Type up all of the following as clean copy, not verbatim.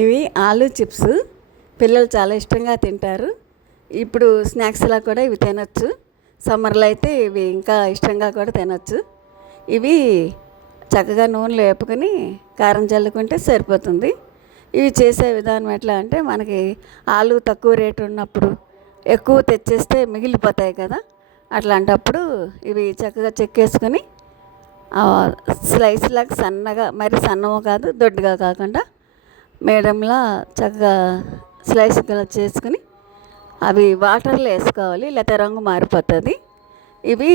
ఇవి ఆలు చిప్స్. పిల్లలు చాలా ఇష్టంగా తింటారు. ఇప్పుడు స్నాక్స్లా కూడా ఇవి తినొచ్చు. సమ్మర్లో అయితే ఇవి ఇంకా ఇష్టంగా కూడా తినొచ్చు. ఇవి చక్కగా నూనెలో వేపుకొని కారం చల్లుకుంటే సరిపోతుంది. ఇవి చేసే విధానం ఎట్లా అంటే, మనకి ఆలు తక్కువ రేటు ఉన్నప్పుడు ఎక్కువ తెచ్చేస్తే మిగిలిపోతాయి కదా, అట్లాంటప్పుడు ఇవి చక్కగా చెక్కేసుకొని స్లైస్ లాగా సన్నగా, మరి సన్నము కాదు దొడ్డుగా కాకుండా మీడియంలా చక్కగా స్లైస్గా చేసుకుని అవి వాటర్లో వేసుకోవాలి, లేకపోతే రంగు మారిపోతుంది. ఇవి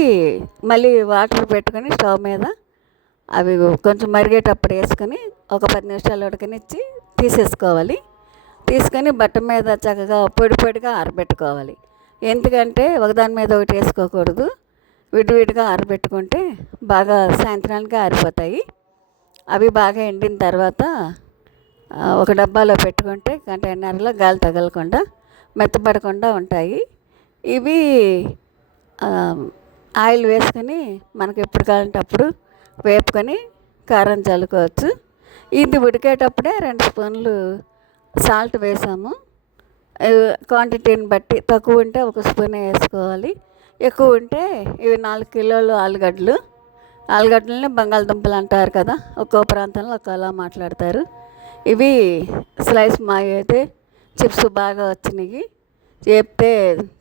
మళ్ళీ వాటర్ పెట్టుకొని స్టవ్ మీద అవి కొంచెం మరిగేటప్పుడు వేసుకొని ఒక 10 నిమిషాలు ఉడకనిచ్చి తీసేసుకోవాలి. తీసుకొని బట్ట మీద చక్కగా పొడి పొడిగా ఆరబెట్టుకోవాలి. ఎందుకంటే ఒకదాని మీద ఒకటి వేసుకోకూడదు, విడివిడిగా ఆరబెట్టుకుంటే బాగా సాయంత్రానికి ఆరిపోతాయి. అవి బాగా ఎండిన తర్వాత ఒక డబ్బాలో పెట్టుకుంటే కంటైనర్లో గాలి తగలకుండా మెత్తబడకుండా ఉంటాయి. ఇవి ఆయిల్ వేసుకొని మనకు ఎప్పుడు కావాలంటే అప్పుడు వేపుకొని కారం చల్లుకోవచ్చు. ఇది ఉడికేటప్పుడే 2 స్పూన్లు సాల్ట్ వేసాము. క్వాంటిటీని బట్టి తక్కువ ఉంటే 1 స్పూనే వేసుకోవాలి, ఎక్కువ ఉంటే ఇవి 4 కిలోలు ఆలుగడ్డలని బంగాళదుంపలు అంటారు కదా, ఒక్కో ప్రాంతంలో ఒక్కోలా మాట్లాడతారు. ఇవి స్లైస్ అయితే చిప్స్ బాగా వచ్చినాయి. చెప్తే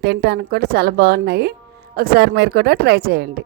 తినడానికి కూడా చాలా బాగున్నాయి. ఒకసారి మీరు కూడా ట్రై చేయండి.